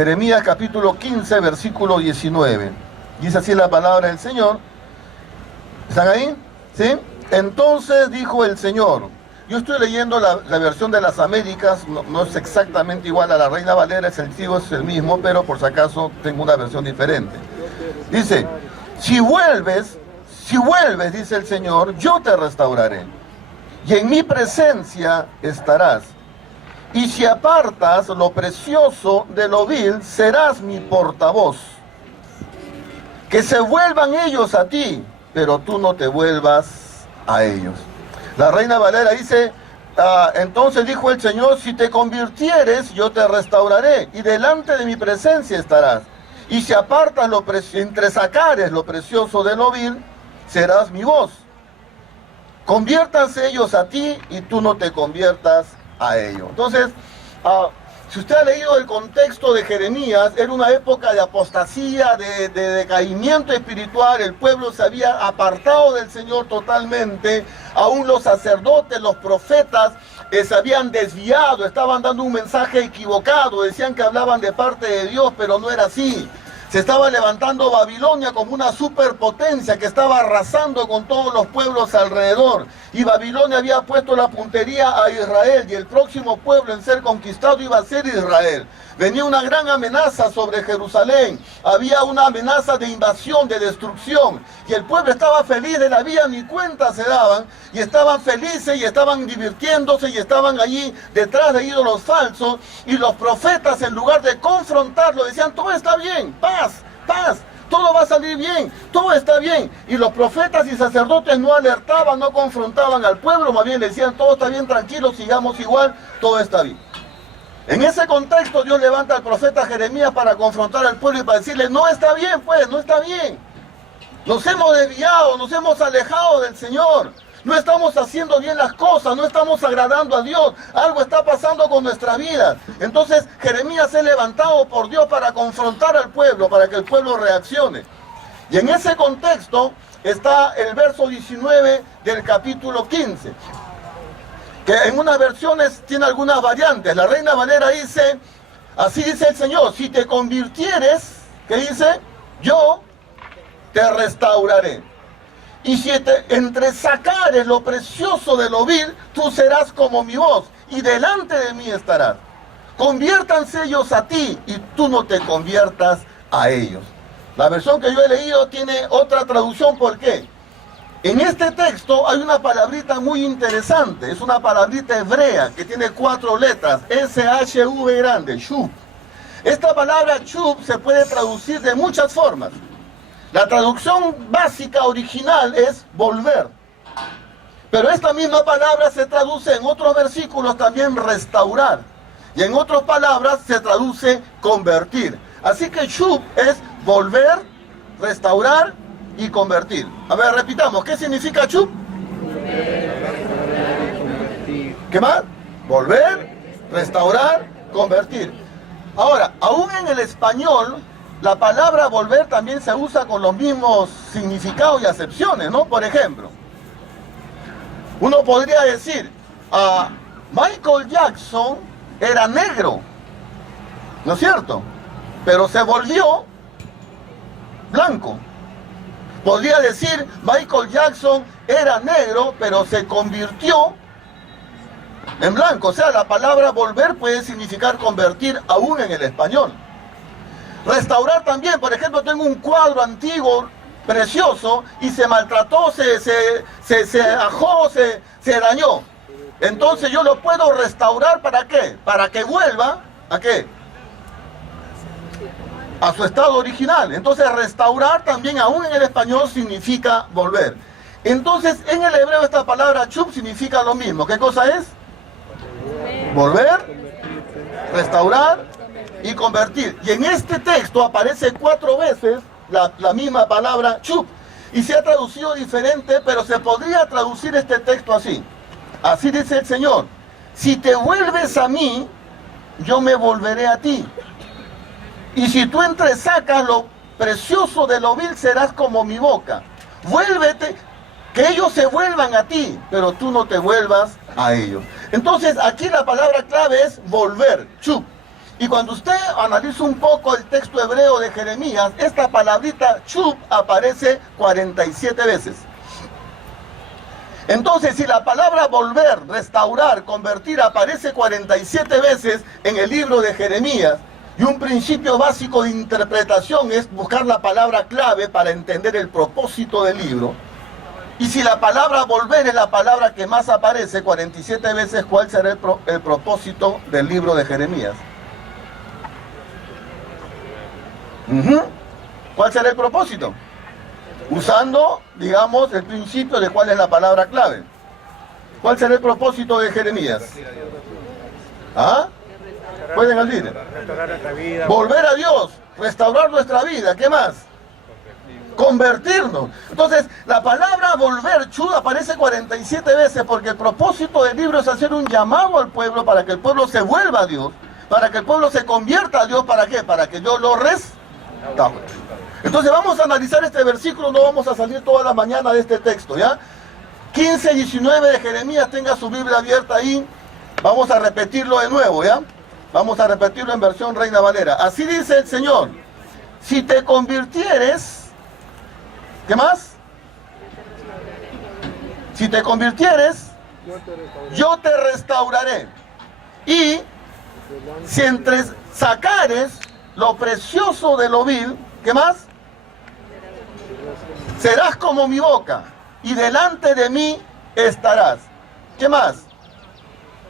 Jeremías capítulo 15, versículo 19. Dice así la palabra del Señor. ¿Están ahí? ¿Sí? Entonces dijo el Señor. Yo estoy leyendo la versión de las Américas, no es exactamente igual a la Reina Valera, el sentido es el mismo, pero por si acaso tengo una versión diferente. Dice, si vuelves, dice el Señor, yo te restauraré, y en mi presencia estarás. Y si apartas lo precioso de lo vil, serás mi portavoz. Que se vuelvan ellos a ti, pero tú no te vuelvas a ellos. La Reina Valera dice, entonces dijo el Señor, si te convirtieres, yo te restauraré, y delante de mi presencia estarás. Y si apartas entresacares lo precioso de lo vil, serás mi voz. Conviértanse ellos a ti, y tú no te conviertas a ellos. Entonces, si usted ha leído el contexto de Jeremías, era una época de apostasía, de decaimiento espiritual, el pueblo se había apartado del Señor totalmente, aún los sacerdotes, los profetas se habían desviado, estaban dando un mensaje equivocado, decían que hablaban de parte de Dios, pero no era así. Se estaba levantando Babilonia como una superpotencia que estaba arrasando con todos los pueblos alrededor. Y Babilonia había puesto la puntería a Israel, y el próximo pueblo en ser conquistado iba a ser Israel. Venía una gran amenaza sobre Jerusalén, había una amenaza de invasión, de destrucción, y el pueblo estaba feliz de la vida, ni cuenta se daban, y estaban felices, y estaban divirtiéndose, y estaban allí detrás de ídolos falsos, y los profetas, en lugar de confrontarlo, decían, todo está bien, paz, paz, todo va a salir bien, todo está bien. Y los profetas y sacerdotes no alertaban, no confrontaban al pueblo, más bien le decían, todo está bien, tranquilo, sigamos igual, todo está bien. En ese contexto Dios levanta al profeta Jeremías para confrontar al pueblo y para decirle, no está bien, pues, no está bien. Nos hemos desviado, nos hemos alejado del Señor. No estamos haciendo bien las cosas, no estamos agradando a Dios. Algo está pasando con nuestras vidas. Entonces Jeremías es levantado por Dios para confrontar al pueblo, para que el pueblo reaccione. Y en ese contexto está el verso 19 del capítulo 15. Que en unas versiones tiene algunas variantes. La Reina Valera dice, así dice el Señor, si te convirtieres, ¿qué dice? Yo te restauraré. Y si te entresacares lo precioso de lo vil, tú serás como mi voz, y delante de mí estarás. Conviértanse ellos a ti, y tú no te conviertas a ellos. La versión que yo he leído tiene otra traducción, ¿por qué? En este texto hay una palabrita muy interesante, es una palabrita hebrea que tiene 4 letras, S-H-V grande, shub. Esta palabra shub se puede traducir de muchas formas. La traducción básica original es volver. Pero esta misma palabra se traduce en otros versículos también restaurar. Y en otras palabras se traduce convertir. Así que shub es volver, restaurar y convertir. A ver, repitamos, ¿qué significa shub? ¿Qué más? Volver, restaurar, convertir. Ahora, aún en el español, la palabra volver también se usa con los mismos significados y acepciones, ¿no? Por ejemplo, uno podría decir, Michael Jackson era negro, ¿no es cierto? Pero se volvió blanco. Podría decir, Michael Jackson era negro, pero se convirtió en blanco. O sea, la palabra volver puede significar convertir aún en el español. Restaurar también, por ejemplo, tengo un cuadro antiguo, precioso, y se maltrató, se ajó, se dañó. Entonces yo lo puedo restaurar, ¿para qué? Para que vuelva, ¿a qué? A su estado original. Entonces restaurar también aún en el español significa volver. Entonces en el hebreo esta palabra shub significa lo mismo. ¿Qué cosa es? Volver, restaurar y convertir. Y en este texto aparece 4 veces la misma palabra shub. Y se ha traducido diferente, pero se podría traducir este texto así. Así dice el Señor: si te vuelves a mí, yo me volveré a ti. Y si tú entresacas lo precioso de lo vil, serás como mi boca. Vuélvete, que ellos se vuelvan a ti, pero tú no te vuelvas a ellos. Entonces aquí la palabra clave es volver, shub. Y cuando usted analiza un poco el texto hebreo de Jeremías, esta palabrita shub aparece 47 veces. Entonces, si la palabra volver, restaurar, convertir aparece 47 veces en el libro de Jeremías, y un principio básico de interpretación es buscar la palabra clave para entender el propósito del libro, y si la palabra volver es la palabra que más aparece 47 veces, ¿cuál será el propósito del libro de Jeremías? ¿Cuál será el propósito? Usando, digamos, el principio de cuál es la palabra clave. ¿Cuál será el propósito de Jeremías? ¿Ah? Pueden decir. Volver a Dios, restaurar nuestra vida. ¿Qué más? Convertirnos. Entonces, la palabra volver, chud, aparece 47 veces porque el propósito del libro es hacer un llamado al pueblo para que el pueblo se vuelva a Dios, para que el pueblo se convierta a Dios. ¿Para qué? Para que Dios lo restaure. Entonces vamos a analizar este versículo, no vamos a salir toda la mañana de este texto, ¿ya? 15 y 19 de Jeremías, tenga su Biblia abierta ahí, vamos a repetirlo de nuevo, ¿ya? Vamos a repetirlo en versión Reina Valera. Así dice el Señor: si te convirtieres, ¿qué más? Si te convirtieres, yo te restauraré. Y si sacares lo precioso de lo vil, ¿qué más? Serás como mi boca, y delante de mí estarás. ¿Qué más?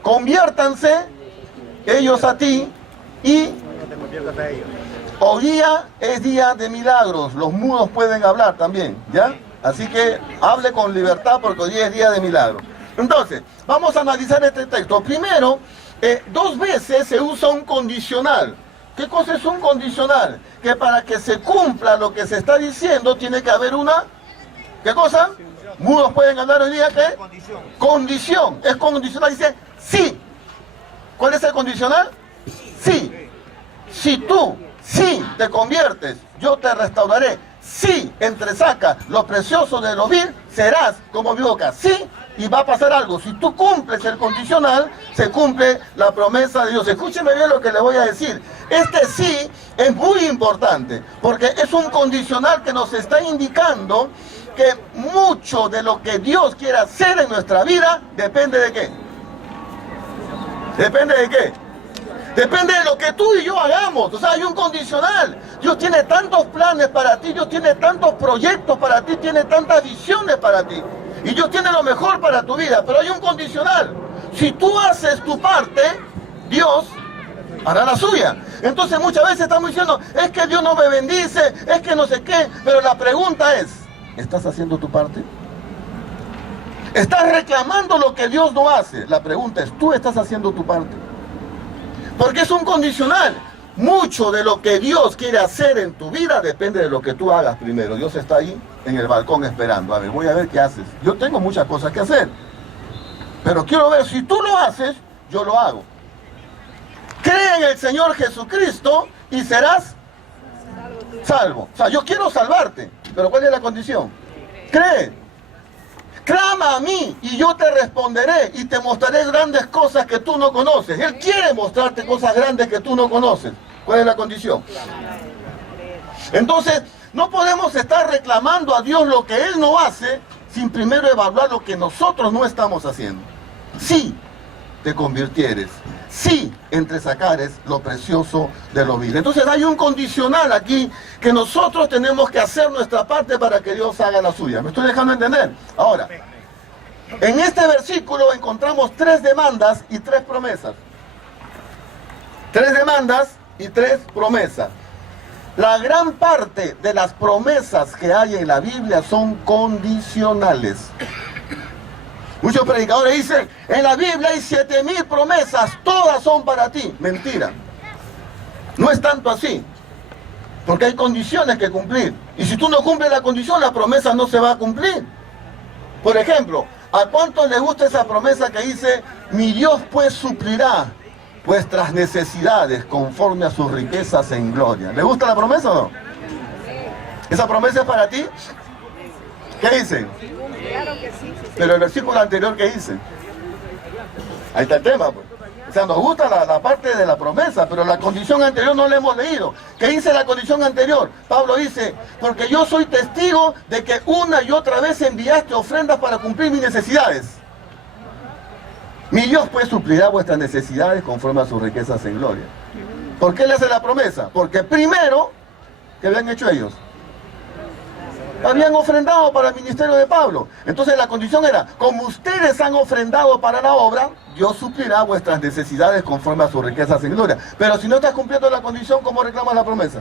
Conviértanse ellos a ti, y hoy día es día de milagros. Los mudos pueden hablar también, ¿ya? Así que hable con libertad porque hoy día es día de milagros. Entonces, vamos a analizar este texto. Primero, 2 veces se usa un condicional. ¿Qué cosa es un condicional? Que para que se cumpla lo que se está diciendo tiene que haber una... ¿Qué cosa? Mudos pueden hablar hoy día, ¿qué? Condición. Es condicional, dice sí. ¿Cuál es el condicional? Sí. Si tú, sí, te conviertes, yo te restauraré. Si entresacas lo precioso de lo vil, serás como mi boca. Sí, y va a pasar algo. Si tú cumples el condicional, se cumple la promesa de Dios. Escúcheme bien lo que le voy a decir. Este sí es muy importante, porque es un condicional que nos está indicando que mucho de lo que Dios quiere hacer en nuestra vida depende de qué. ¿Depende de qué? Depende de lo que tú y yo hagamos. O sea, hay un condicional. Dios tiene tantos planes para ti, Dios tiene tantos proyectos para ti, tiene tantas visiones para ti. Y Dios tiene lo mejor para tu vida, pero hay un condicional. Si tú haces tu parte, Dios hará la suya. Entonces muchas veces estamos diciendo, es que Dios no me bendice, es que no sé qué. Pero la pregunta es, ¿estás haciendo tu parte? ¿Estás reclamando lo que Dios no hace? La pregunta es, ¿tú estás haciendo tu parte? Porque es un condicional. Mucho de lo que Dios quiere hacer en tu vida depende de lo que tú hagas primero. Dios está ahí en el balcón esperando. A ver, voy a ver qué haces. Yo tengo muchas cosas que hacer, pero quiero ver si tú lo haces, yo lo hago. Cree en el Señor Jesucristo y serás salvo. O sea, yo quiero salvarte, pero ¿cuál es la condición? Cree. Clama a mí y yo te responderé y te mostraré grandes cosas que tú no conoces. Él quiere mostrarte cosas grandes que tú no conoces. ¿Cuál es la condición? Entonces, no podemos estar reclamando a Dios lo que Él no hace sin primero evaluar lo que nosotros no estamos haciendo. Si te convirtieres, si entresacares lo precioso de lo vil. Entonces hay un condicional aquí que nosotros tenemos que hacer nuestra parte para que Dios haga la suya. ¿Me estoy dejando entender? Ahora, en este versículo encontramos 3 demandas y 3 promesas. 3 demandas y 3 promesas. La gran parte de las promesas que hay en la Biblia son condicionales. Muchos predicadores dicen, en la Biblia hay 7.000 promesas, todas son para ti. Mentira. No es tanto así. Porque hay condiciones que cumplir. Y si tú no cumples la condición, la promesa no se va a cumplir. Por ejemplo, ¿a cuántos les gusta esa promesa que dice, mi Dios pues suplirá vuestras necesidades conforme a sus riquezas en gloria? ¿Le gusta la promesa o no? ¿Esa promesa es para ti? ¿Qué dicen? Pero el versículo anterior, ¿qué dice? Ahí está el tema, pues. O sea, nos gusta la parte de la promesa, pero la condición anterior no la hemos leído. ¿Qué dice la condición anterior? Pablo dice, porque yo soy testigo de que una y otra vez enviaste ofrendas para cumplir mis necesidades. Mi Dios pues suplirá vuestras necesidades conforme a sus riquezas en gloria. ¿Por qué le hace la promesa? Porque primero, ¿qué habían hecho ellos? Habían ofrendado para el ministerio de Pablo. Entonces la condición era, como ustedes han ofrendado para la obra, Dios suplirá vuestras necesidades conforme a sus riquezas en gloria. Pero si no estás cumpliendo la condición, ¿cómo reclamas la promesa?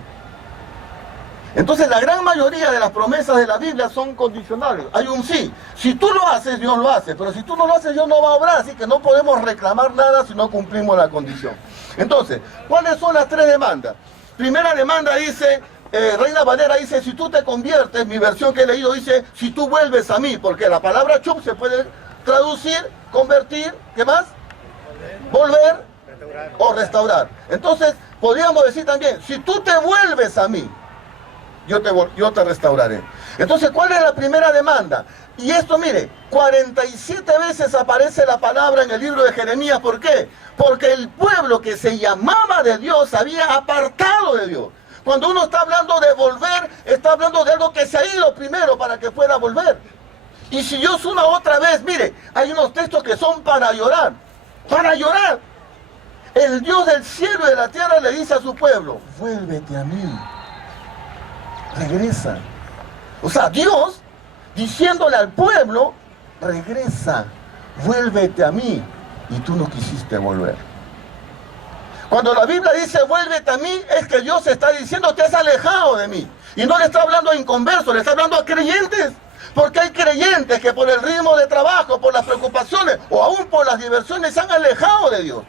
Entonces la gran mayoría de las promesas de la Biblia son condicionales. Hay un sí. Si tú lo haces, Dios lo hace. Pero si tú no lo haces, Dios no va a obrar. Así que no podemos reclamar nada si no cumplimos la condición. Entonces, ¿cuáles son las tres demandas? Primera demanda dice... Reina Valera dice, si tú te conviertes, mi versión que he leído dice, si tú vuelves a mí, porque la palabra chup se puede traducir, convertir, ¿qué más? Volver o restaurar. Entonces, podríamos decir también, si tú te vuelves a mí, yo te restauraré. Entonces, ¿cuál es la primera demanda? Y esto, mire, 47 veces aparece la palabra en el libro de Jeremías. ¿Por qué? Porque el pueblo que se llamaba de Dios había apartado de Dios. Cuando uno está hablando de volver, está hablando de algo que se ha ido primero para que pueda volver. Y si Dios una otra vez, mire, hay unos textos que son para llorar. Para llorar. El Dios del cielo y de la tierra le dice a su pueblo, vuélvete a mí. Regresa. O sea, Dios diciéndole al pueblo, regresa, vuélvete a mí. Y tú no quisiste volver. Cuando la Biblia dice, vuélvete a mí, es que Dios está diciendo, te has alejado de mí. Y no le está hablando a inconversos, le está hablando a creyentes. Porque hay creyentes que por el ritmo de trabajo, por las preocupaciones, o aún por las diversiones, se han alejado de Dios.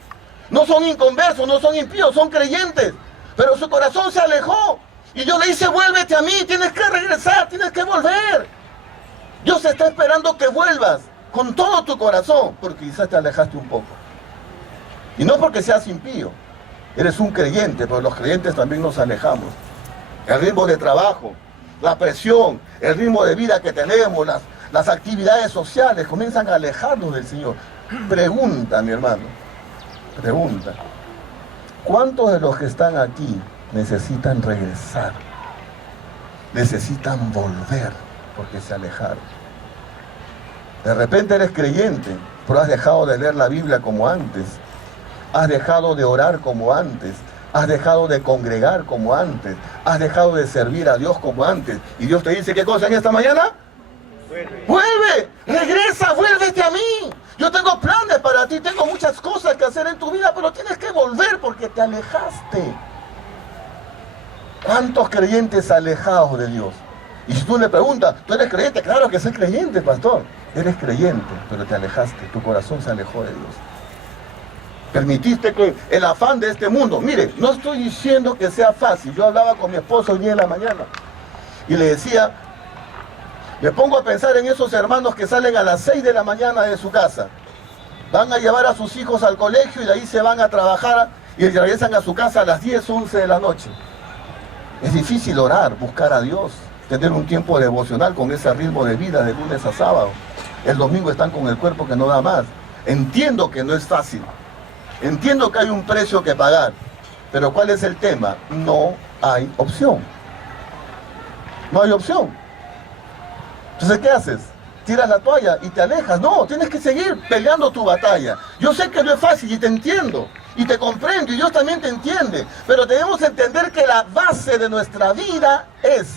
No son inconversos, no son impíos, son creyentes. Pero su corazón se alejó. Y Dios le dice, vuélvete a mí, tienes que regresar, tienes que volver. Dios está esperando que vuelvas con todo tu corazón, porque quizás te alejaste un poco. Y no porque seas impío. Eres un creyente, pero los creyentes también nos alejamos. El ritmo de trabajo, la presión, el ritmo de vida que tenemos, las actividades sociales comienzan a alejarnos del Señor. Pregunta, mi hermano, pregunta. ¿Cuántos de los que están aquí necesitan regresar? Necesitan volver porque se alejaron. De repente eres creyente, pero has dejado de leer la Biblia como antes. Has dejado de orar como antes, has dejado de congregar como antes, has dejado de servir a Dios como antes. Y Dios te dice, ¿qué cosa en esta mañana? Vuelve, regresa, vuélvete a mí. Yo tengo planes para ti, tengo muchas cosas que hacer en tu vida, pero tienes que volver porque te alejaste. ¿Cuántos creyentes alejados de Dios? Y si tú le preguntas, ¿tú eres creyente? Claro que soy creyente, pastor. Eres creyente, pero te alejaste, tu corazón se alejó de Dios. Permitiste que el afán de este mundo, mire, no estoy diciendo que sea fácil. Yo hablaba con mi esposo hoy día en la mañana y le decía, me pongo a pensar en esos hermanos que salen a las 6 de la mañana de su casa, van a llevar a sus hijos al colegio y de ahí se van a trabajar y regresan a su casa a las 10, 11 de la noche. Es difícil orar, buscar a Dios, tener un tiempo devocional con ese ritmo de vida de lunes a sábado. El domingo están con el cuerpo que no da más. Entiendo que no es fácil. Entiendo que hay un precio que pagar, pero ¿cuál es el tema? No hay opción. No hay opción. Entonces, ¿qué haces? Tiras la toalla y te alejas. No, tienes que seguir peleando tu batalla. Yo sé que no es fácil y te entiendo, y te comprendo, y Dios también te entiende, pero debemos entender que la base de nuestra vida es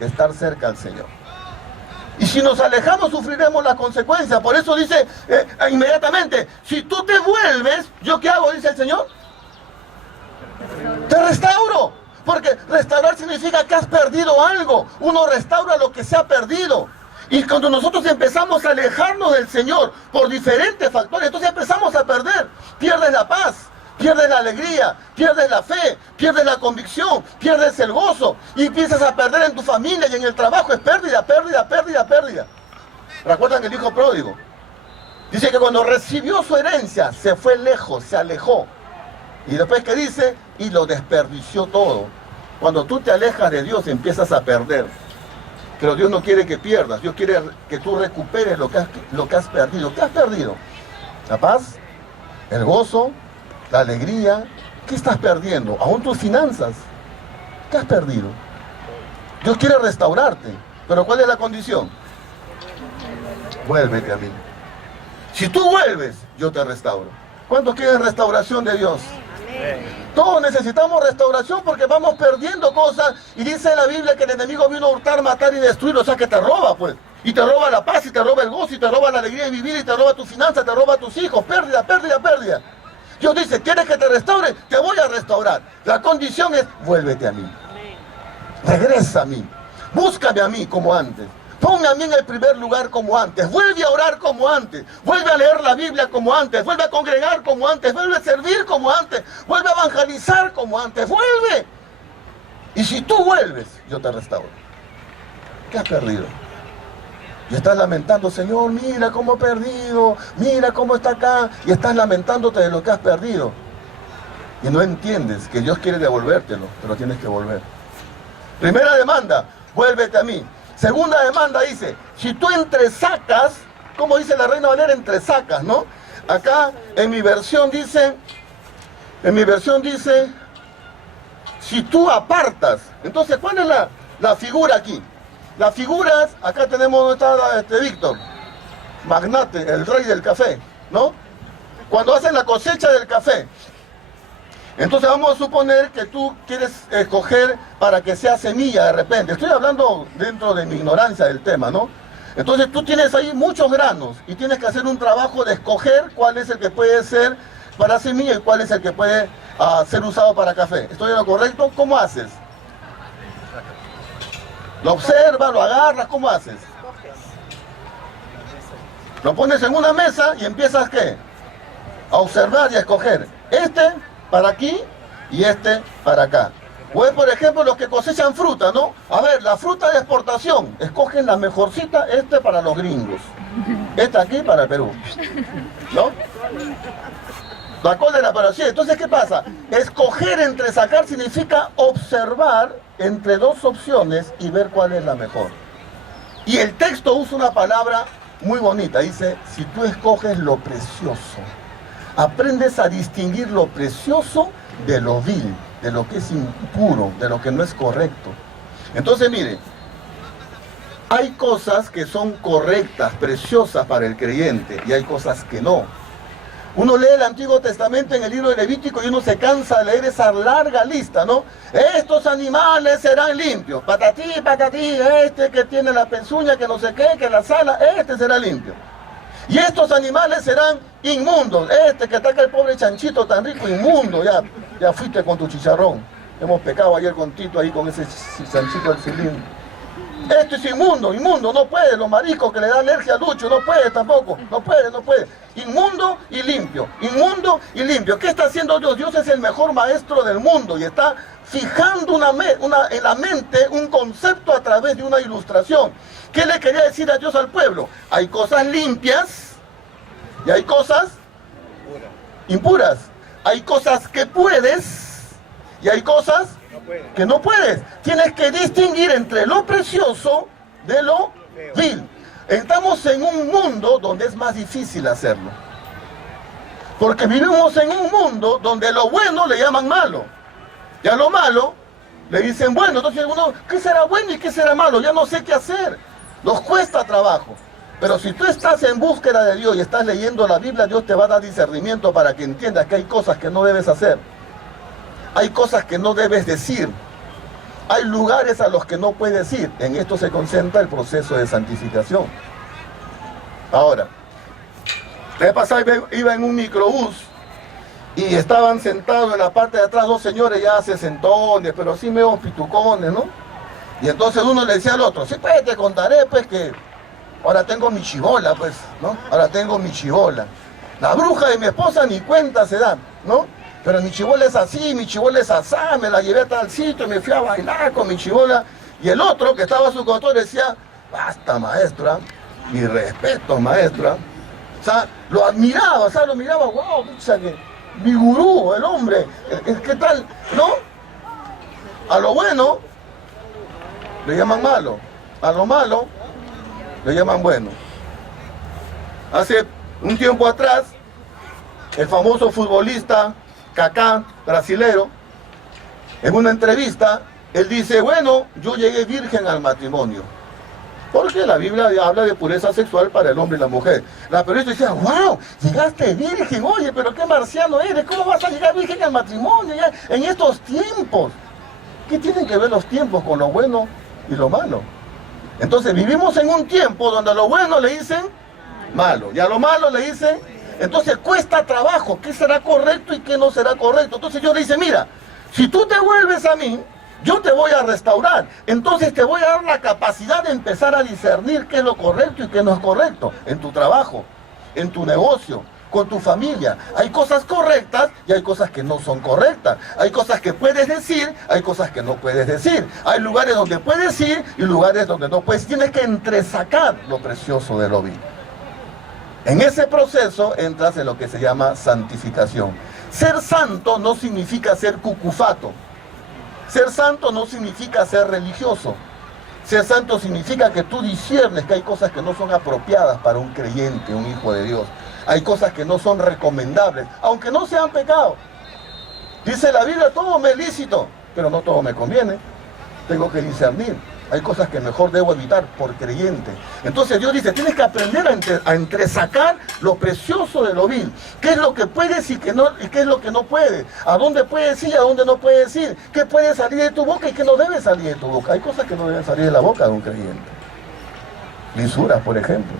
estar cerca al Señor. Y si nos alejamos, sufriremos las consecuencias. Por eso dice inmediatamente, si tú te vuelves, ¿yo qué hago? Dice el Señor. Te restauro. Porque restaurar significa que has perdido algo. Uno restaura lo que se ha perdido. Y cuando nosotros empezamos a alejarnos del Señor por diferentes factores, entonces empezamos a perder. Pierdes la paz, pierdes la alegría, pierdes la fe, pierdes la convicción, pierdes el gozo y empiezas a perder en tu familia y en el trabajo. Es pérdida, pérdida, pérdida, pérdida. ¿Recuerdan el hijo pródigo? Dice que cuando recibió su herencia se fue lejos, se alejó. Y después que dice, y lo desperdició todo. Cuando tú te alejas de Dios empiezas a perder. Pero Dios no quiere que pierdas, Dios quiere que tú recuperes lo que has perdido. ¿Qué has perdido? La paz, el gozo, la alegría. ¿Qué estás perdiendo? Aún tus finanzas. ¿Qué has perdido? Dios quiere restaurarte, pero ¿cuál es la condición? Vuélvete a mí. Si tú vuelves, yo te restauro. ¿Cuántos quieren restauración de Dios? Todos necesitamos restauración porque vamos perdiendo cosas, y dice la Biblia que el enemigo vino a hurtar, matar y destruir, o sea que te roba, pues. Y te roba la paz, y te roba el gozo, y te roba la alegría de vivir, y te roba tus finanzas, te roba tus hijos. Pérdida, pérdida, pérdida. Dios dice, ¿quieres que te restaure? Te voy a restaurar. La condición es, vuélvete a mí. Regresa a mí. Búscame a mí como antes. Ponme a mí en el primer lugar como antes. Vuelve a orar como antes. Vuelve a leer la Biblia como antes. Vuelve a congregar como antes. Vuelve a servir como antes. Vuelve a evangelizar como antes. Vuelve. Y si tú vuelves, yo te restauro. ¿Qué has perdido? Y estás lamentando, Señor, mira cómo he perdido. Mira cómo está acá. Y estás lamentándote de lo que has perdido. Y no entiendes que Dios quiere devolvértelo, pero tienes que volver. Primera demanda, vuélvete a mí. Segunda demanda dice, si tú entresacas, como dice la Reina Valera, entresacas, ¿no? Acá en mi versión dice, si tú apartas. Entonces, ¿cuál es la figura aquí? Las figuras, acá tenemos donde está Víctor, magnate, el rey del café, ¿no? Cuando hacen la cosecha del café. Entonces vamos a suponer que tú quieres escoger para que sea semilla de repente. Estoy hablando dentro de mi ignorancia del tema, ¿no? Entonces tú tienes ahí muchos granos y tienes que hacer un trabajo de escoger cuál es el que puede ser para semilla y cuál es el que puede ser usado para café. ¿Estoy en lo correcto? ¿Cómo haces? Lo observas, lo agarras, ¿cómo haces? Lo pones en una mesa y empiezas, ¿qué? A observar y a escoger. Este para aquí y este para acá. O es, por ejemplo, los que cosechan fruta, ¿no? A ver, la fruta de exportación, escogen la mejorcita, este para los gringos, este aquí para el Perú, ¿no? La cólera para sí. Entonces, ¿qué pasa? Escoger entre sacar significa observar entre dos opciones y ver cuál es la mejor. Y el texto usa una palabra muy bonita, dice, si tú escoges lo precioso, aprendes a distinguir lo precioso de lo vil, de lo que es impuro, de lo que no es correcto. Entonces, mire, hay cosas que son correctas, preciosas para el creyente, y hay cosas que no. Uno lee el Antiguo Testamento en el libro de Levítico y uno se cansa de leer esa larga lista, ¿no? Estos animales serán limpios, patatí, patatí, este que tiene la pezuña, que no sé qué, que la sala, este será limpio. Y estos animales serán inmundos. Este que ataca el pobre chanchito tan rico, inmundo. Ya fuiste con tu chicharrón. Hemos pecado ayer con Tito ahí con ese chanchito del cilindro. Esto es inmundo, no puede. Los mariscos que le da alergia a Lucho, no puede tampoco. No puede. Inmundo y limpio. Inmundo y limpio. ¿Qué está haciendo Dios? Dios es el mejor maestro del mundo y está fijando en la mente un concepto a través de una ilustración. ¿Qué le quería decir a Dios al pueblo? Hay cosas limpias y hay cosas impuras. Hay cosas que puedes y hay cosas que no puedes. Tienes que distinguir entre lo precioso de lo vil. Estamos en un mundo donde es más difícil hacerlo. Porque vivimos en un mundo donde lo bueno le llaman malo. Y a lo malo le dicen bueno. Entonces uno, ¿qué será bueno y qué será malo? Ya no sé qué hacer. Nos cuesta trabajo. Pero si tú estás en búsqueda de Dios y estás leyendo la Biblia, Dios te va a dar discernimiento para que entiendas que hay cosas que no debes hacer. Hay cosas que no debes decir. Hay lugares a los que no puedes ir. En esto se concentra el proceso de santificación. Ahora, la vez pasada iba en un microbús y estaban sentados en la parte de atrás dos señores ya sesentones, pero sí medio pitucones, ¿no? Y entonces uno le decía al otro, sí, pues te contaré, pues que ahora tengo mi chibola, pues, ¿no? Ahora tengo mi chibola. La bruja de mi esposa ni cuenta se da, ¿no? Pero mi chibola es así, mi chibola es asá, me la llevé a tal sitio, me fui a bailar con mi chibola. Y el otro, que estaba a su costado, decía, basta, maestra, mi respeto, maestra. O sea, lo admiraba, wow, pucha, que mi gurú, el hombre, ¿qué tal? ¿No? A lo bueno le llaman malo, a lo malo le llaman bueno. Hace un tiempo atrás, el famoso futbolista Kaká, brasilero, en una entrevista, él dice, bueno, yo llegué virgen al matrimonio. Porque la Biblia habla de pureza sexual para el hombre y la mujer. La periodista decía, wow, llegaste virgen, oye, pero qué marciano eres, ¿cómo vas a llegar virgen al matrimonio ya en estos tiempos? ¿Qué tienen que ver los tiempos con lo bueno y lo malo? Entonces vivimos en un tiempo donde a lo bueno le dicen malo, y a lo malo le dicen, entonces cuesta trabajo, qué será correcto y qué no será correcto. Entonces Dios le dice, mira, si tú te vuelves a mí, yo te voy a restaurar, entonces te voy a dar la capacidad de empezar a discernir qué es lo correcto y qué no es correcto, en tu trabajo, en tu negocio, con tu familia. Hay cosas correctas y hay cosas que no son correctas. Hay cosas que puedes decir, hay cosas que no puedes decir. Hay lugares donde puedes ir y lugares donde no puedes. Tienes que entresacar lo precioso de lo vil. En ese proceso entras en lo que se llama santificación. Ser santo no significa ser cucufato. Ser santo no significa ser religioso. Ser santo significa que tú disciernes que hay cosas que no son apropiadas para un creyente, un hijo de Dios. Hay cosas que no son recomendables, aunque no sean pecado. Dice la Biblia, todo me es lícito, pero no todo me conviene. Tengo que discernir. Hay cosas que mejor debo evitar por creyente. Entonces Dios dice, tienes que aprender a entresacar lo precioso de lo vil. ¿Qué es lo que puedes y qué es lo que no puedes? ¿A dónde puedes ir y a dónde no puedes ir? ¿Qué puede salir de tu boca y qué no debe salir de tu boca? Hay cosas que no deben salir de la boca de un creyente. Lisuras, por ejemplo.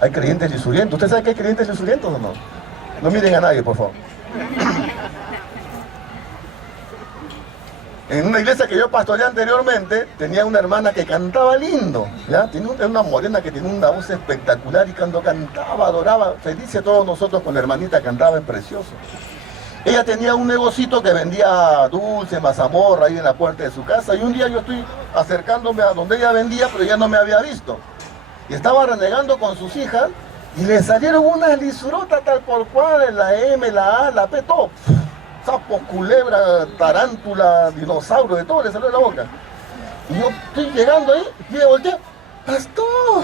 Hay creyentes lisurientos. ¿Usted sabe que hay creyentes lisurientos o no? No miren a nadie, por favor. En una iglesia que yo pastoreé anteriormente, tenía una hermana que cantaba lindo, ¿ya? Era una morena que tenía una voz espectacular y cuando cantaba, adoraba, felices todos nosotros con la hermanita, cantaba, es precioso. Ella tenía un negocito que vendía dulce, mazamorra ahí en la puerta de su casa y un día yo estoy acercándome a donde ella vendía, pero ella no me había visto. Y estaba renegando con sus hijas y le salieron unas lisurotas tal por cual, la M, la A, la P, todo. Sapos, culebra, tarántula, dinosaurio, de todo le salió de la boca. Y yo estoy llegando ahí y le volteé, ¡pastor!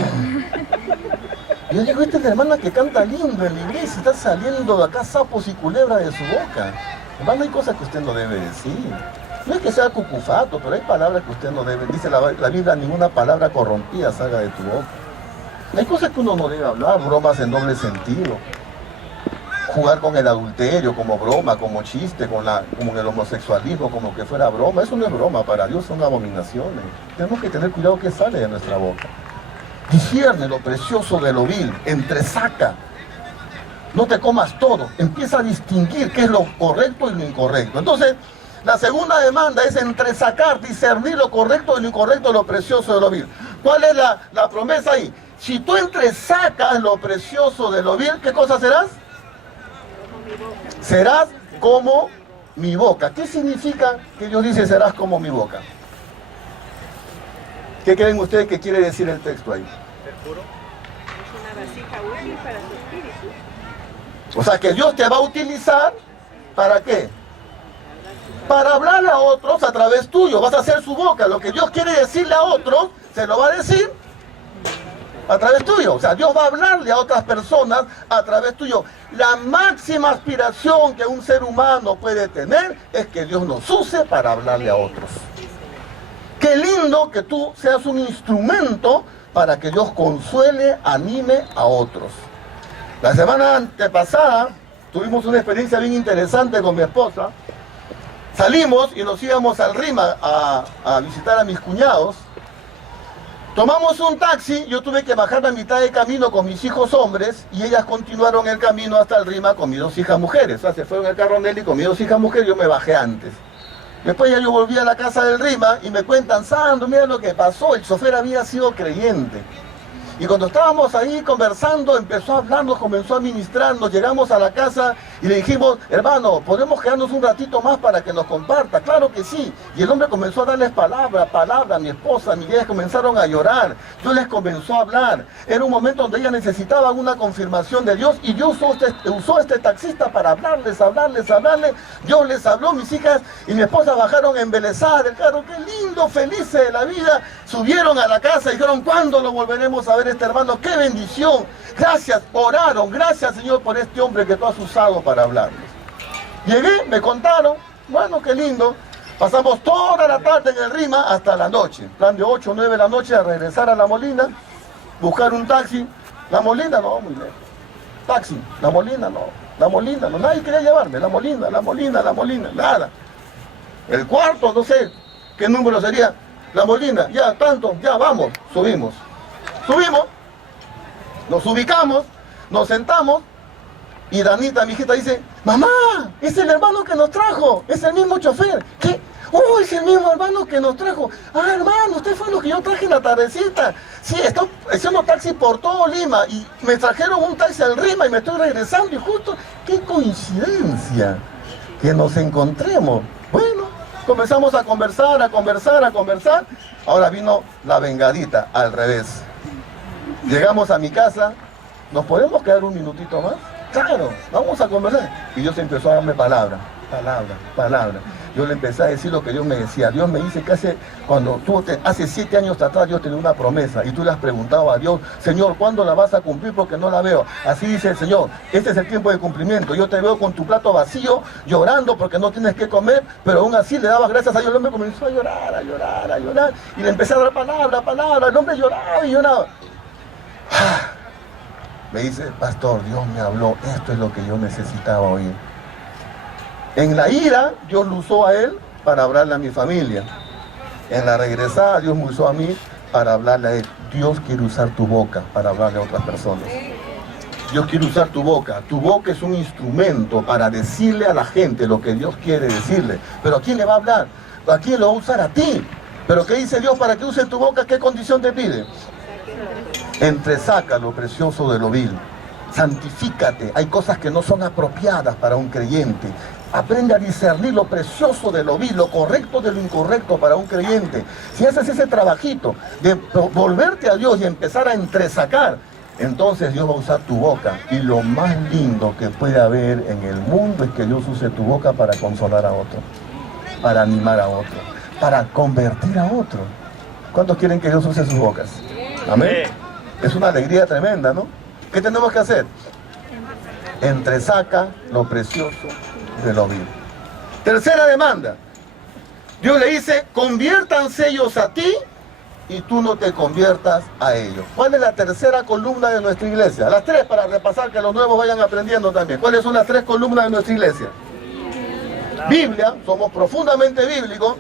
Y yo digo, esta es la hermana que canta lindo en la iglesia, está saliendo de acá sapos y culebra de su boca. Hermano, hay cosas que usted no debe decir. No es que sea cucufato, pero hay palabras que usted no debe. Dice la Biblia, ninguna palabra corrompida salga de tu boca. Hay cosas que uno no debe hablar, bromas en doble sentido. Jugar con el adulterio como broma, como chiste, como el homosexualismo, como que fuera broma. Eso no es broma, para Dios son abominaciones. Tenemos que tener cuidado que sale de nuestra boca. Discierne lo precioso de lo vil, entresaca. No te comas todo, empieza a distinguir qué es lo correcto y lo incorrecto. Entonces, la segunda demanda es entresacar, discernir lo correcto y lo incorrecto, lo precioso de lo vil. ¿Cuál es la promesa ahí? Si tú entresacas lo precioso de lo vil, ¿qué cosa serás? Serás como mi boca. ¿Qué significa que Dios dice serás como mi boca? ¿Qué creen ustedes que quiere decir el texto ahí? Ser puro. Es una vasija útil para su espíritu. O sea que Dios te va a utilizar ¿para qué? Para hablarle a otros a través tuyo. Vas a ser su boca. Lo que Dios quiere decirle a otros, se lo va a decir a través tuyo. O sea, Dios va a hablarle a otras personas a través tuyo. La máxima aspiración que un ser humano puede tener es que Dios nos use para hablarle a otros. Qué lindo que tú seas un instrumento para que Dios consuele, anime a otros. La semana antepasada tuvimos una experiencia bien interesante con mi esposa. Salimos y nos íbamos al RIMA a visitar a mis cuñados. Tomamos un taxi, yo tuve que bajar a mitad de camino con mis hijos hombres y ellas continuaron el camino hasta el RIMA con mis dos hijas mujeres. O sea, se fueron en el carro Nelly con mis dos hijas mujeres, yo me bajé antes. Después ya yo volví a la casa del RIMA y me cuentan, Sandro, mira lo que pasó, el chofer había sido creyente. Y cuando estábamos ahí conversando, empezó a hablarnos, comenzó a ministrarnos, llegamos a la casa y le dijimos, hermano, ¿podemos quedarnos un ratito más para que nos comparta? Claro que sí. Y el hombre comenzó a darles palabra, a mi esposa, a mis hijas comenzaron a llorar. Dios les comenzó a hablar. Era un momento donde ellas necesitaban una confirmación de Dios y Dios usó este taxista para hablarles. Dios les habló, mis hijas y mi esposa bajaron embelesadas del carro. Qué lindo, felices de la vida. Subieron a la casa y dijeron, ¿cuándo lo volveremos a ver este hermano? ¡Qué bendición! Gracias, oraron, gracias Señor por este hombre que tú has usado para hablarles. Llegué, me contaron, bueno, qué lindo. Pasamos toda la tarde en el Rima hasta la noche. Plan de 8 o 9 de la noche a regresar a La Molina, buscar un taxi. La Molina no, muy lejos. Taxi, La Molina no, nadie quería llevarme. La Molina, nada. El cuarto, no sé qué número sería. La Molina, ya, tanto, ya, vamos, subimos. Subimos, nos ubicamos, nos sentamos y Danita, mi hijita, dice, mamá, es el hermano que nos trajo, es el mismo chofer. ¿Qué? Oh, es el mismo hermano que nos trajo. Ah, hermano, usted fue lo que yo traje en la tardecita. Sí, estoy haciendo taxi por todo Lima y me trajeron un taxi al Rima y me estoy regresando y justo, qué coincidencia que nos encontremos. Bueno, comenzamos a conversar. Ahora vino la vengadita, al revés. Llegamos a mi casa, ¿nos podemos quedar un minutito más? Claro, vamos a conversar. Y Dios empezó a darme palabra. Yo le empecé a decir lo que Dios me decía. Dios me dice que hace 7 años atrás Dios tenía una promesa y tú le has preguntado a Dios, Señor, ¿cuándo la vas a cumplir? Porque no la veo. Así dice el Señor, este es el tiempo de cumplimiento. Yo te veo con tu plato vacío, llorando porque no tienes que comer, pero aún así le dabas gracias a Dios. El hombre comenzó a llorar. Y le empecé a dar palabra. El hombre lloraba. Me dice, pastor, Dios me habló, esto es lo que yo necesitaba oír. En la ira, Dios lo usó a él para hablarle a mi familia. En la regresada, Dios me usó a mí para hablarle a él. Dios quiere usar tu boca para hablarle a otras personas. Dios quiere usar tu boca. Tu boca es un instrumento para decirle a la gente lo que Dios quiere decirle. Pero ¿a quién le va a hablar? ¿A quién lo va a usar? A ti. ¿Pero qué dice Dios para que use tu boca? ¿Qué condición te pide? Entresaca lo precioso de lo vil. Santifícate. Hay cosas que no son apropiadas para un creyente. Aprende a discernir lo precioso de lo vil, lo correcto de lo incorrecto para un creyente. Si haces ese trabajito de volverte a Dios y empezar a entresacar, entonces Dios va a usar tu boca. Y lo más lindo que puede haber en el mundo es que Dios use tu boca para consolar a otro, para animar a otro, para convertir a otro. ¿Cuántos quieren que Dios use sus bocas? Amén. Es una alegría tremenda, ¿no? ¿Qué tenemos que hacer? Entresaca lo precioso de lo vil. Tercera demanda. Dios le dice, conviértanse ellos a ti y tú no te conviertas a ellos. ¿Cuál es la tercera columna de nuestra iglesia? Las tres, para repasar, que los nuevos vayan aprendiendo también. ¿Cuáles son las tres columnas de nuestra iglesia? Biblia, somos profundamente bíblicos.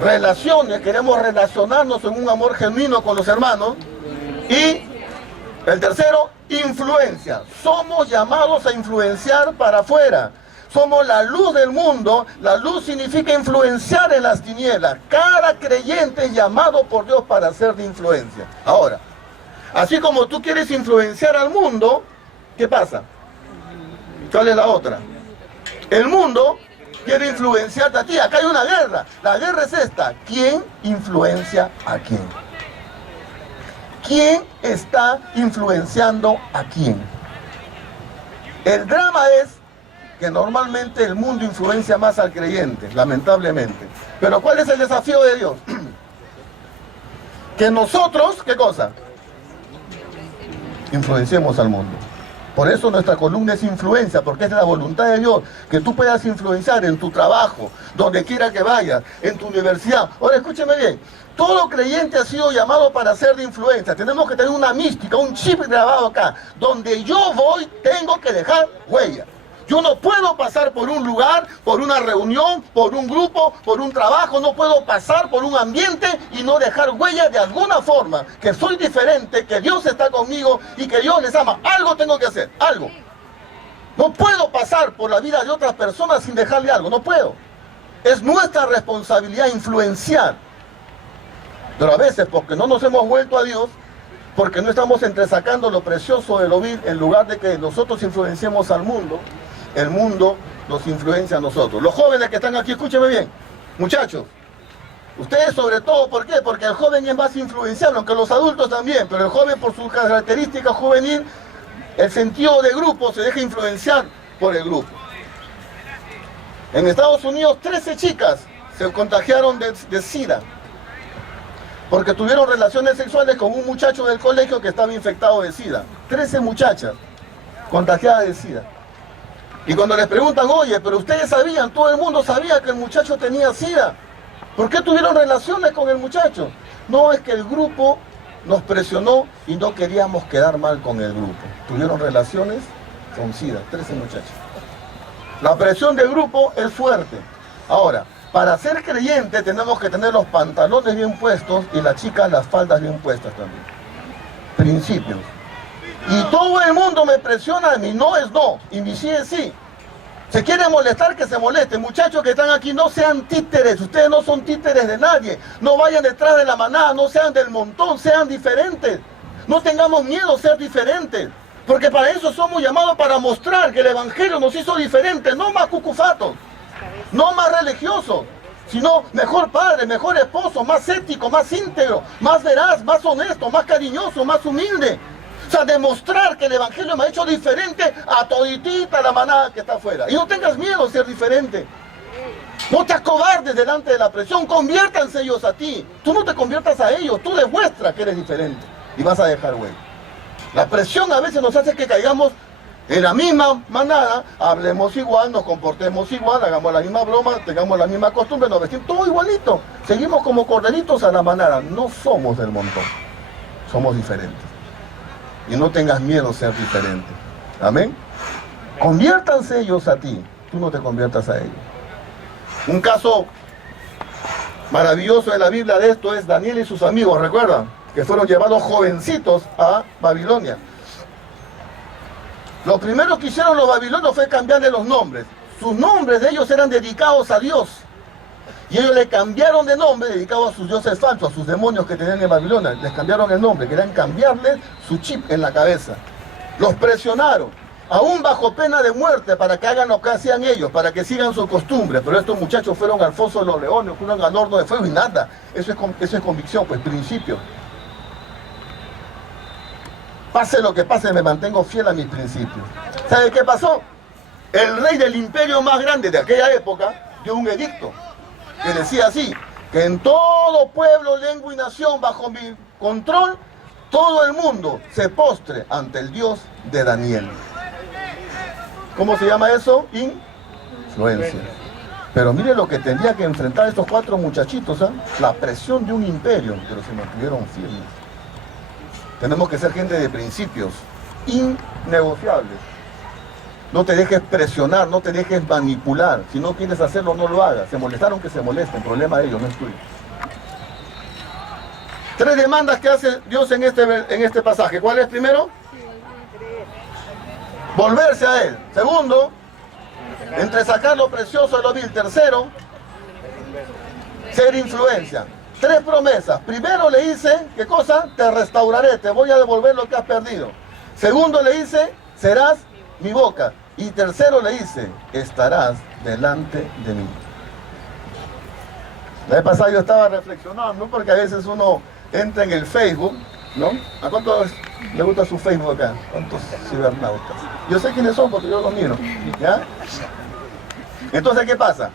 Relaciones, queremos relacionarnos en un amor genuino con los hermanos. Y el tercero, influencia. Somos llamados a influenciar para afuera. Somos la luz del mundo. La luz significa influenciar en las tinieblas. Cada creyente es llamado por Dios para ser de influencia. Ahora, así como tú quieres influenciar al mundo, ¿qué pasa? ¿Cuál es la otra? El mundo quiere influenciarte a ti. Acá hay una guerra. La guerra es esta. ¿Quién influencia a quién? ¿Quién está influenciando a quién? El drama es que normalmente el mundo influencia más al creyente, lamentablemente. Pero ¿cuál es el desafío de Dios? Que nosotros, ¿qué cosa? Influenciemos al mundo. Por eso nuestra columna es influencia, porque es la voluntad de Dios, que tú puedas influenciar en tu trabajo, donde quiera que vayas, en tu universidad. Ahora escúcheme bien, todo creyente ha sido llamado para ser de influencia. Tenemos que tener una mística, un chip grabado acá. Donde yo voy, tengo que dejar huella. Yo no puedo pasar por un lugar, por una reunión, por un grupo, por un trabajo. No puedo pasar por un ambiente y no dejar huella de alguna forma. Que soy diferente, que Dios está conmigo y que Dios les ama. Algo tengo que hacer, algo. No puedo pasar por la vida de otras personas sin dejarle algo, no puedo. Es nuestra responsabilidad influenciar. Pero a veces, porque no nos hemos vuelto a Dios, porque no estamos entresacando lo precioso de lo vil, en lugar de que nosotros influenciemos al mundo, el mundo nos influencia a nosotros. Los jóvenes que están aquí, escúchenme bien, muchachos, ustedes sobre todo, ¿por qué? Porque el joven es más influenciable, aunque los adultos también, pero el joven por sus características juvenil, el sentido de grupo se deja influenciar por el grupo. En Estados Unidos, 13 chicas se contagiaron de SIDA, porque tuvieron relaciones sexuales con un muchacho del colegio que estaba infectado de SIDA. 13 muchachas contagiadas de SIDA. Y cuando les preguntan, oye, pero ustedes sabían, todo el mundo sabía que el muchacho tenía SIDA, ¿por qué tuvieron relaciones con el muchacho? No, es que el grupo nos presionó y no queríamos quedar mal con el grupo. Tuvieron relaciones con SIDA, 13 muchachos. La presión del grupo es fuerte. Ahora, para ser creyente tenemos que tener los pantalones bien puestos y las chicas las faldas bien puestas también. Principios. Y todo el mundo me presiona, mi no es no, y mi sí es sí. Se quieren molestar, que se molesten. Muchachos que están aquí, no sean títeres. Ustedes no son títeres de nadie. No vayan detrás de la manada, no sean del montón, sean diferentes. No tengamos miedo a ser diferentes. Porque para eso somos llamados, para mostrar que el Evangelio nos hizo diferentes. No más cucufatos, no más religiosos, sino mejor padre, mejor esposo, más ético, más íntegro, más veraz, más honesto, más cariñoso, más humilde. O sea, demostrar que el Evangelio me ha hecho diferente a toditita la manada que está afuera. Y no tengas miedo a ser diferente. No te acobardes delante de la presión. Conviértanse ellos a ti. Tú no te conviertas a ellos. Tú demuestras que eres diferente. Y vas a dejar huella. La presión a veces nos hace que caigamos en la misma manada. Hablemos igual, nos comportemos igual, hagamos la misma broma, tengamos la misma costumbre, nos vestimos todo igualito. Seguimos como corderitos a la manada. No somos del montón. Somos diferentes. Y no tengas miedo a ser diferente. Amén. Conviértanse ellos a ti. Tú no te conviertas a ellos. Un caso maravilloso de la Biblia de esto es Daniel y sus amigos. ¿Recuerdan? Que fueron llevados jovencitos a Babilonia. Lo primero que hicieron los babilonios fue cambiarle los nombres. Sus nombres de ellos eran dedicados a Dios. Y ellos le cambiaron de nombre, dedicado a sus dioses falsos, a sus demonios que tenían en Babilonia. Les cambiaron el nombre, querían cambiarle su chip en la cabeza. Los presionaron, aún bajo pena de muerte, para que hagan lo que hacían ellos, para que sigan su costumbre. Pero estos muchachos fueron al foso de los leones, fueron al horno de fuego y nada. Eso es convicción, pues principio. Pase lo que pase, me mantengo fiel a mis principios. ¿Sabe qué pasó? El rey del imperio más grande de aquella época dio un edicto que decía así, que en todo pueblo, lengua y nación bajo mi control, todo el mundo se postre ante el Dios de Daniel. ¿Cómo se llama eso? Influencia. Pero mire lo que tendría que enfrentar estos 4 muchachitos, ¿eh? La presión de un imperio, pero se mantuvieron firmes. Tenemos que ser gente de principios, innegociables. No te dejes presionar, no te dejes manipular. Si no quieres hacerlo, no lo hagas. Se molestaron, que se molesten. Problema de ellos, no es tuyo. 3 demandas que hace Dios en este pasaje. ¿Cuál es primero? Volverse a Él. Segundo, entresacar lo precioso de lo vil. Tercero, ser influencia. 3 promesas. Primero le dice, ¿qué cosa? Te restauraré, te voy a devolver lo que has perdido. Segundo le dice, serás mi boca. Y tercero le dice, estarás delante de mí. La vez pasada yo estaba reflexionando, porque a veces uno entra en el Facebook, ¿no? ¿A cuántos le gusta su Facebook acá? ¿Cuántos cibernautas? Yo sé quiénes son porque yo los miro, ¿ya? Entonces, ¿qué pasa?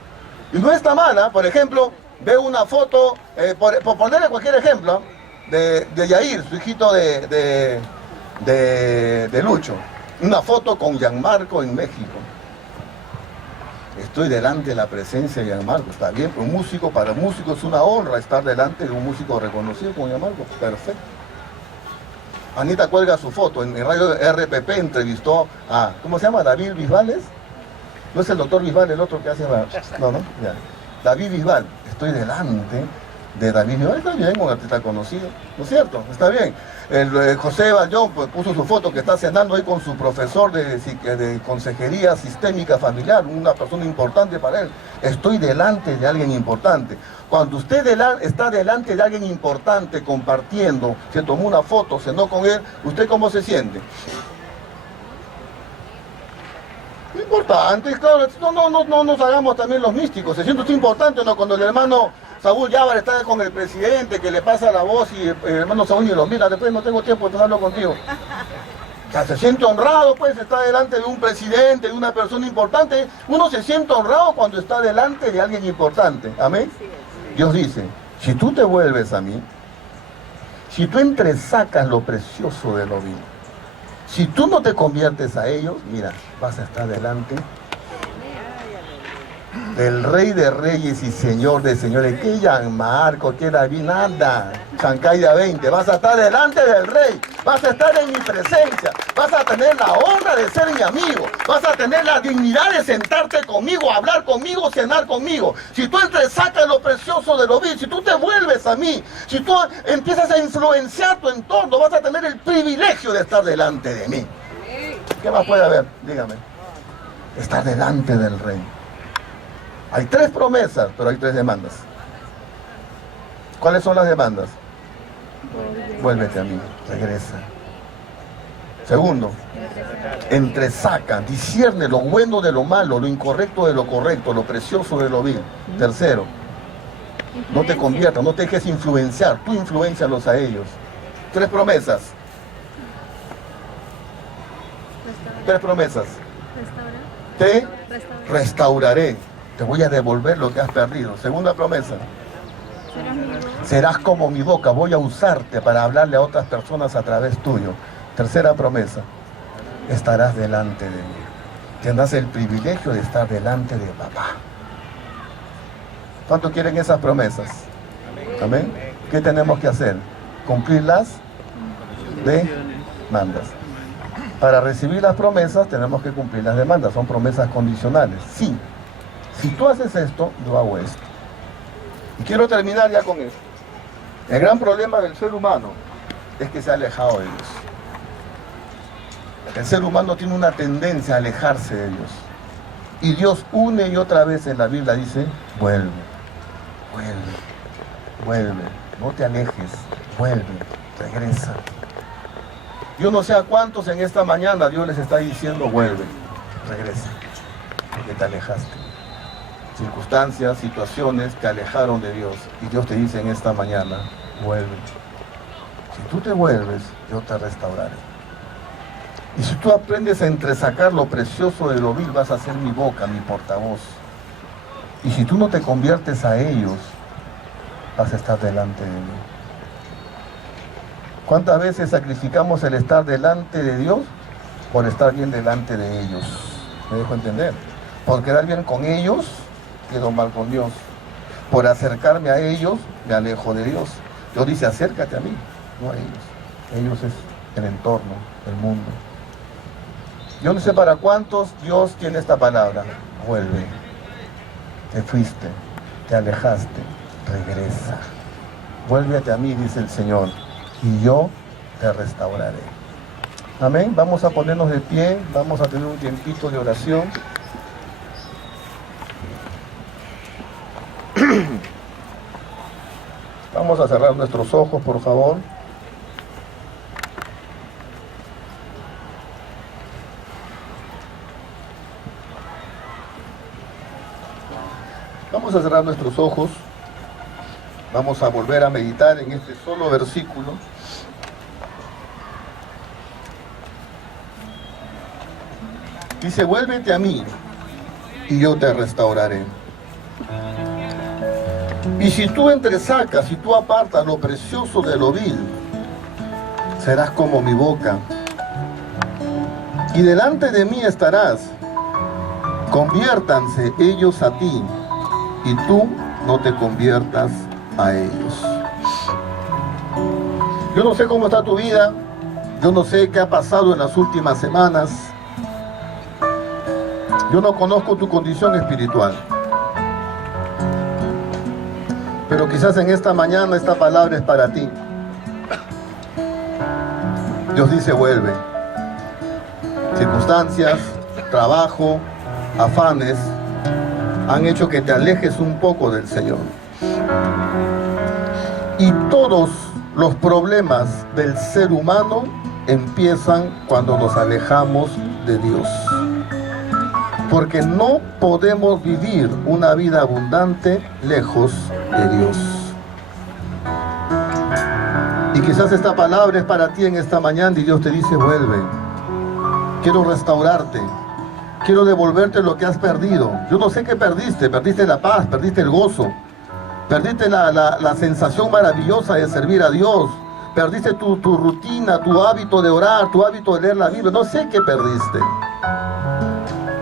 Y no está mala, por ejemplo, veo una foto, por ponerle cualquier ejemplo, de Yair, su hijito de Lucho. Una foto con Gianmarco en México. Estoy delante de la presencia de Gianmarco. Está bien, un músico, para un músico es una honra estar delante de un músico reconocido como Gianmarco. Perfecto. Anita cuelga su foto. En el radio RPP entrevistó a, ¿cómo se llama? David Bisbales. No es el doctor Bisbal, el otro que hace la... No, ya. David Bisbal. Estoy delante de David Bisbal. Está bien, un artista conocido. ¿No es cierto? Está bien. José Ballón pues, puso su foto que está cenando ahí con su profesor de consejería sistémica familiar, una persona importante para él. Estoy delante de alguien importante. Cuando usted está delante de alguien importante compartiendo, se tomó una foto, cenó con él, ¿usted cómo se siente? Importante, claro, no nos hagamos también los místicos. Se siente usted importante, ¿no? Cuando el hermano Saúl Yávar está con el presidente, que le pasa la voz y el hermano Saúl y lo mira, después no tengo tiempo de hablar contigo. O sea, se siente honrado, pues, está delante de un presidente, de una persona importante. Uno se siente honrado cuando está delante de alguien importante. Amén. Dios dice, si tú te vuelves a mí, si tú entresacas lo precioso de lo vil, si tú no te conviertes a ellos, mira, vas a estar delante del Rey de Reyes y Señor de Señores. ¿Qué Marco? ¿Qué David? Nada. Chancaya 20. Vas a estar delante del Rey. Vas a estar en mi presencia. Vas a tener la honra de ser mi amigo. Vas a tener la dignidad de sentarte conmigo, hablar conmigo, cenar conmigo. Si tú sacas lo precioso de lo vil, si tú te vuelves a mí, si tú empiezas a influenciar tu entorno, vas a tener el privilegio de estar delante de mí. ¿Qué más puede haber? Dígame. Estar delante del Rey. Hay 3 promesas, pero hay 3 demandas. ¿Cuáles son las demandas? Vuélvete a mí, regresa. Segundo, entresaca, discierne lo bueno de lo malo, lo incorrecto de lo correcto, lo precioso de lo vil. Tercero, no te conviertas, no te dejes influenciar, tú influencialos a ellos. 3 promesas. 3 promesas. Te restauraré. Te voy a devolver lo que has perdido. Segunda promesa. Serás como mi boca. Voy a usarte para hablarle a otras personas a través tuyo. Tercera promesa. Estarás delante de mí. Tendrás el privilegio de estar delante de papá. ¿Cuánto quieren esas promesas? Amén. ¿Qué tenemos que hacer? Cumplir las demandas. Para recibir las promesas tenemos que cumplir las demandas. Son promesas condicionales. Sí. Si tú haces esto, yo hago esto. Y quiero terminar ya con esto. El gran problema del ser humano es que se ha alejado de Dios. El ser humano tiene una tendencia a alejarse de Dios. Y Dios una y otra vez en la Biblia dice, vuelve, vuelve, vuelve. No te alejes, vuelve, regresa. Yo no sé a cuántos en esta mañana Dios les está diciendo, vuelve, regresa, porque te alejaste. Circunstancias, situaciones te alejaron de Dios. Y Dios te dice en esta mañana, vuelve. Si tú te vuelves, yo te restauraré. Y si tú aprendes a entresacar lo precioso de lo vil, vas a ser mi boca, mi portavoz. Y si tú no te conviertes a ellos, vas a estar delante de mí. ¿Cuántas veces sacrificamos el estar delante de Dios por estar bien delante de ellos? ¿Me dejo entender? Por quedar bien con ellos, quedo mal con Dios. Por acercarme a ellos, me alejo de Dios. Dios dice, acércate a mí, no a ellos. Ellos es el entorno, el mundo. Yo no sé para cuántos Dios tiene esta palabra. Vuelve. Te fuiste, te alejaste, regresa. Vuélvete a mí, dice el Señor, y yo te restauraré. Amén. Vamos a ponernos de pie, vamos a tener un tiempito de oración. Vamos a cerrar nuestros ojos, por favor. Vamos a cerrar nuestros ojos. Vamos a volver a meditar en este solo versículo. Dice, vuélvete a mí y yo te restauraré. Y si tú entresacas, si tú apartas lo precioso de lo vil, serás como mi boca. Y delante de mí estarás. Conviértanse ellos a ti, y tú no te conviertas a ellos. Yo no sé cómo está tu vida, yo no sé qué ha pasado en las últimas semanas, yo no conozco tu condición espiritual, pero quizás en esta mañana esta palabra es para ti. Dios dice, vuelve. Circunstancias, trabajo, afanes han hecho que te alejes un poco del Señor. Y todos los problemas del ser humano empiezan cuando nos alejamos de Dios. Porque no podemos vivir una vida abundante lejos de Dios. Y quizás esta palabra es para ti en esta mañana y Dios te dice, vuelve. Quiero restaurarte. Quiero devolverte lo que has perdido. Yo no sé qué perdiste. Perdiste la paz, perdiste el gozo. Perdiste la sensación maravillosa de servir a Dios. Perdiste tu rutina, tu hábito de orar, tu hábito de leer la Biblia. No sé qué perdiste.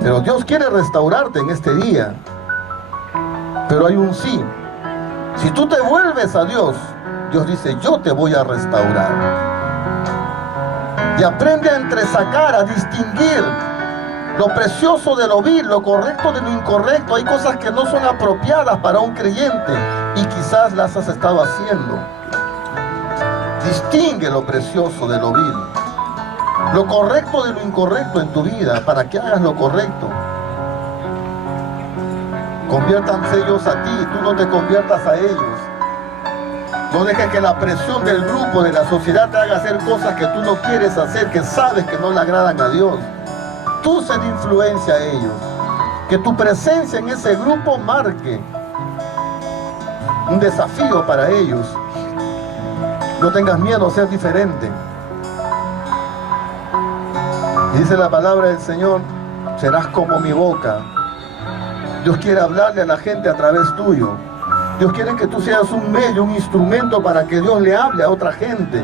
Pero Dios quiere restaurarte en este día. Pero hay un sí. Si tú te vuelves a Dios, Dios dice, yo te voy a restaurar. Y aprende a entresacar, a distinguir lo precioso de lo vil, lo correcto de lo incorrecto. Hay cosas que no son apropiadas para un creyente y quizás las has estado haciendo. Distingue lo precioso de lo vil, lo correcto de lo incorrecto en tu vida, para que hagas lo correcto. Conviértanse ellos a ti, tú no te conviertas a ellos. No dejes que la presión del grupo, de la sociedad, te haga hacer cosas que tú no quieres hacer, que sabes que no le agradan a Dios. Tú sé de influencia a ellos. Que tu presencia en ese grupo marque un desafío para ellos. No tengas miedo a ser diferente. Dice la palabra del Señor, serás como mi boca. Dios quiere hablarle a la gente a través tuyo. Dios quiere que tú seas un medio, un instrumento para que Dios le hable a otra gente.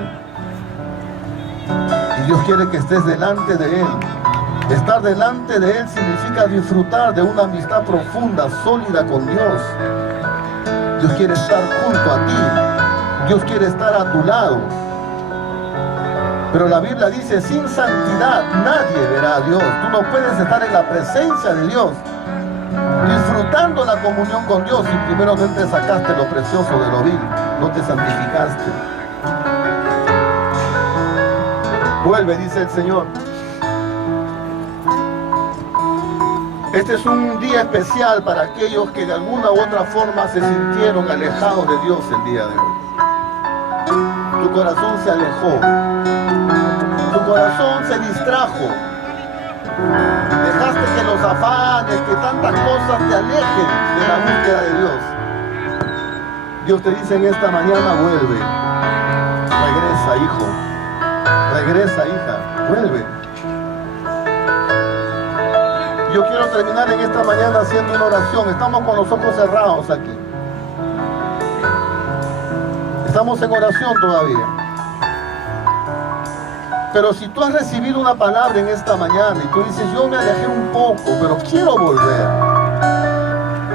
Y Dios quiere que estés delante de Él. Estar delante de Él significa disfrutar de una amistad profunda, sólida con Dios. Dios quiere estar junto a ti. Dios quiere estar a tu lado. Pero la Biblia dice, sin santidad nadie verá a Dios. Tú no puedes estar en la presencia de Dios, disfrutando la comunión con Dios, y primero no te sacaste lo precioso de lo vil, no te santificaste. Vuelve, dice el Señor. Este es un día especial para aquellos que de alguna u otra forma se sintieron alejados de Dios el día de hoy. Tu corazón se alejó, tu corazón se distrajo. Dejaste que los afanes, que tantas cosas te alejen de la búsqueda de Dios. Dios te dice en esta mañana, vuelve. Regresa, hijo. Regresa, hija. Vuelve. Yo quiero terminar en esta mañana haciendo una oración. Estamos con los ojos cerrados aquí. Estamos en oración todavía. Pero si tú has recibido una palabra en esta mañana y tú dices, yo me alejé un poco, pero quiero volver.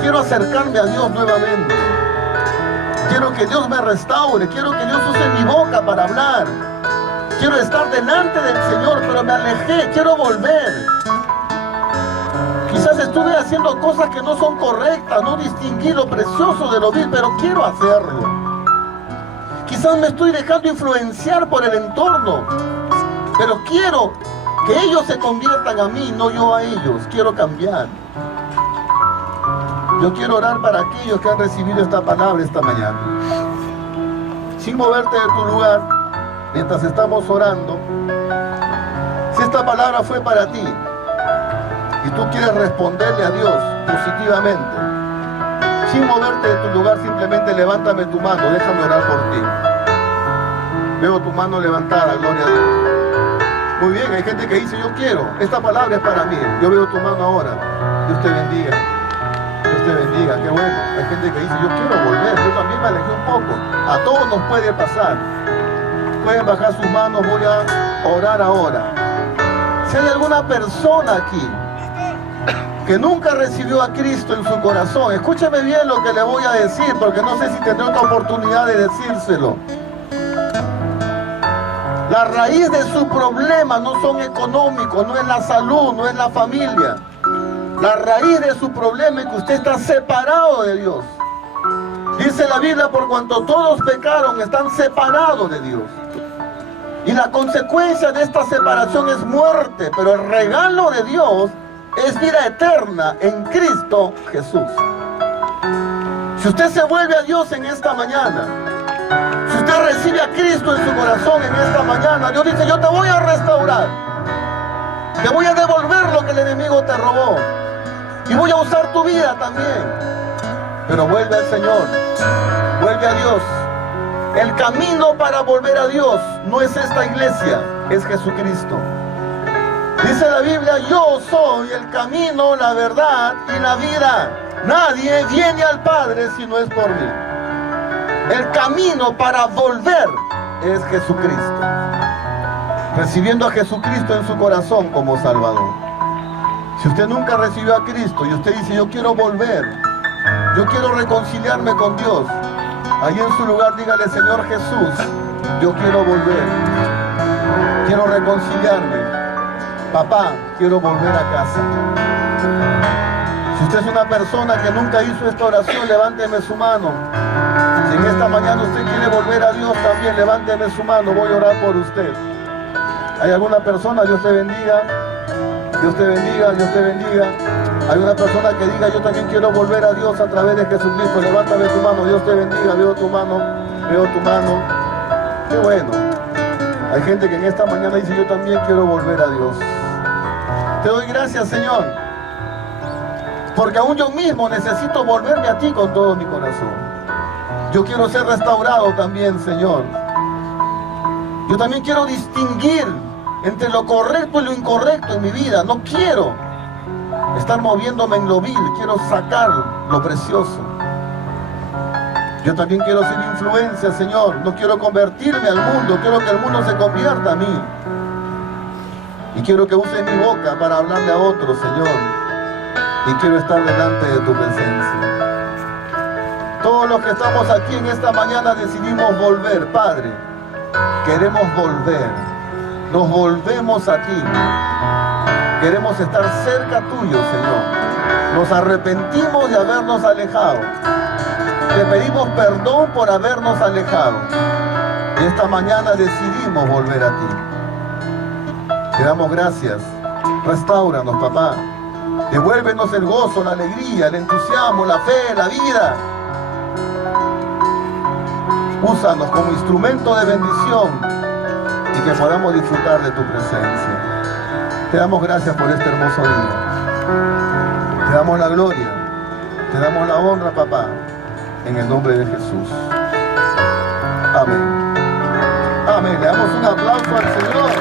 Quiero acercarme a Dios nuevamente. Quiero que Dios me restaure. Quiero que Dios use mi boca para hablar. Quiero estar delante del Señor, pero me alejé. Quiero volver. Quizás estuve haciendo cosas que no son correctas. No distinguí lo precioso de lo vil, pero quiero hacerlo. Quizás me estoy dejando influenciar por el entorno, pero quiero que ellos se conviertan a mí, no yo a ellos. Quiero cambiar. Yo quiero orar para aquellos que han recibido esta palabra esta mañana. Sin moverte de tu lugar, mientras estamos orando, si esta palabra fue para ti y tú quieres responderle a Dios positivamente, sin moverte de tu lugar, simplemente levántame tu mano, déjame orar por ti. Veo tu mano levantada, gloria a Dios. Muy bien, hay gente que dice, yo quiero, esta palabra es para mí. Yo veo tu mano ahora. Dios te bendiga. Dios te bendiga, qué bueno. Hay gente que dice, yo quiero volver. Yo también me alejé un poco. A todos nos puede pasar. Pueden bajar sus manos, voy a orar ahora. Si hay alguna persona aquí que nunca recibió a Cristo en su corazón, escúcheme bien lo que le voy a decir, porque no sé si tendré otra oportunidad de decírselo. La raíz de su problema no son económicos, no es la salud, no es la familia. La raíz de su problema es que usted está separado de Dios. Dice la Biblia, por cuanto todos pecaron, están separados de Dios. Y la consecuencia de esta separación es muerte, pero el regalo de Dios es vida eterna en Cristo Jesús. Si usted se vuelve a Dios en esta mañana, si usted recibe a Cristo en su corazón en esta mañana, Dios dice, yo te voy a restaurar. Te voy a devolver lo que el enemigo te robó. Y voy a usar tu vida también. Pero vuelve al Señor. Vuelve a Dios. El camino para volver a Dios no es esta iglesia, es Jesucristo. Dice la Biblia, yo soy el camino, la verdad y la vida. Nadie viene al Padre si no es por mí. El camino para volver es Jesucristo. Recibiendo a Jesucristo en su corazón como Salvador. Si usted nunca recibió a Cristo y usted dice, yo quiero volver, Yo quiero reconciliarme con Dios. Ahí en su lugar dígale, Señor Jesús, yo quiero volver. Quiero reconciliarme. Papá, quiero volver a casa. Si usted es una persona que nunca hizo esta oración, levánteme su mano. Si en esta mañana usted quiere volver a Dios también, levánteme su mano, voy a orar por usted. ¿Hay alguna persona? Dios te bendiga. Dios te bendiga, Dios te bendiga. Hay una persona que diga, yo también quiero volver a Dios a través de Jesucristo. Levántame tu mano, Dios te bendiga, veo tu mano, veo tu mano. Qué bueno. Hay gente que en esta mañana dice, yo también quiero volver a Dios. Te doy gracias, Señor, porque aún yo mismo necesito volverme a ti con todo mi corazón. Yo quiero ser restaurado también, Señor. Yo también quiero distinguir entre lo correcto y lo incorrecto en mi vida. No quiero estar moviéndome en lo vil, quiero sacar lo precioso. Yo también quiero ser influencia, Señor. No quiero convertirme al mundo, quiero que el mundo se convierta a mí. Y quiero que use mi boca para hablarle a otros, Señor. Y quiero estar delante de tu presencia. Todos los que estamos aquí en esta mañana decidimos volver, Padre. Queremos volver. Nos volvemos a ti. Queremos estar cerca tuyo, Señor. Nos arrepentimos de habernos alejado. Te pedimos perdón por habernos alejado. Y esta mañana decidimos volver a ti. Te damos gracias. Restáuranos, papá. Devuélvenos el gozo, la alegría, el entusiasmo, la fe, la vida. Úsanos como instrumento de bendición y que podamos disfrutar de tu presencia. Te damos gracias por este hermoso día. Te damos la gloria, te damos la honra, papá, en el nombre de Jesús. Amén. Amén. Le damos un aplauso al Señor.